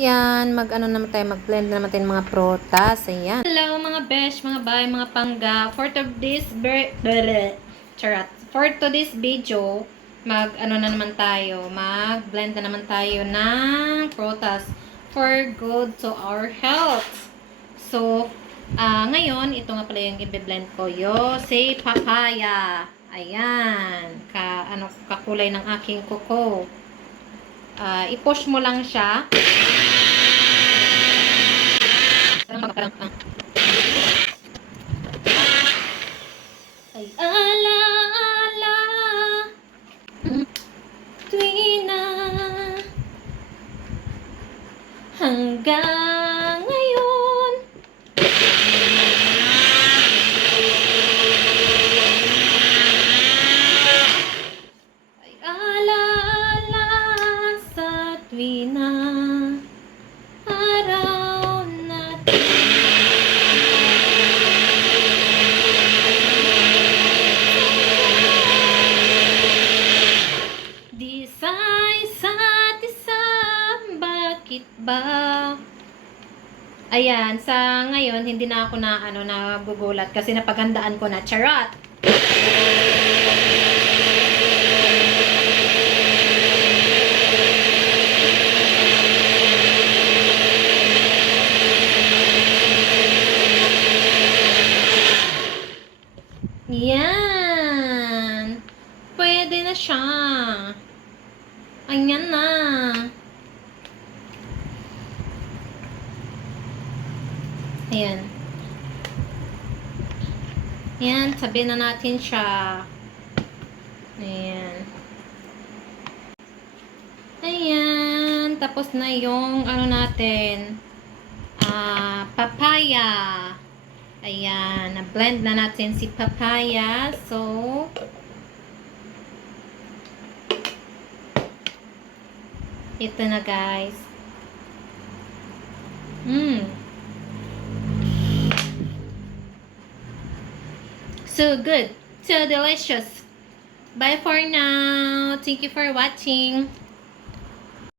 Yan, mag-ano naman tayo, mag-blend naman tayo ng mga prutas. Ayan. Hello mga besh, mga bay, mga pangga. For today's video, mag-ano na naman tayo, mag-blend na naman tayo ng prutas for good to our health. So, ngayon, ito nga pala yung i-blend ko. Si papaya. Ayan. Kakulay ng aking kuko. I-push mo lang siya. Ay ala-ala tuwi na hanggang ngayon. Ay ala-ala sa tuwi na araw natin. Di sa isa't isa, bakit ba? Ayan, sa ngayon, hindi na ako nagugulat kasi napaghandaan ko na. Charot! Yan! Pwede na siya. Ayan na. Ayan. Ayan, sabi na natin siya. Ayan. Ayan. Tapos na yung natin. Papaya. Ayan. Na-blend na natin si papaya. So, ito na guys. So good. So delicious. Bye for now. Thank you for watching.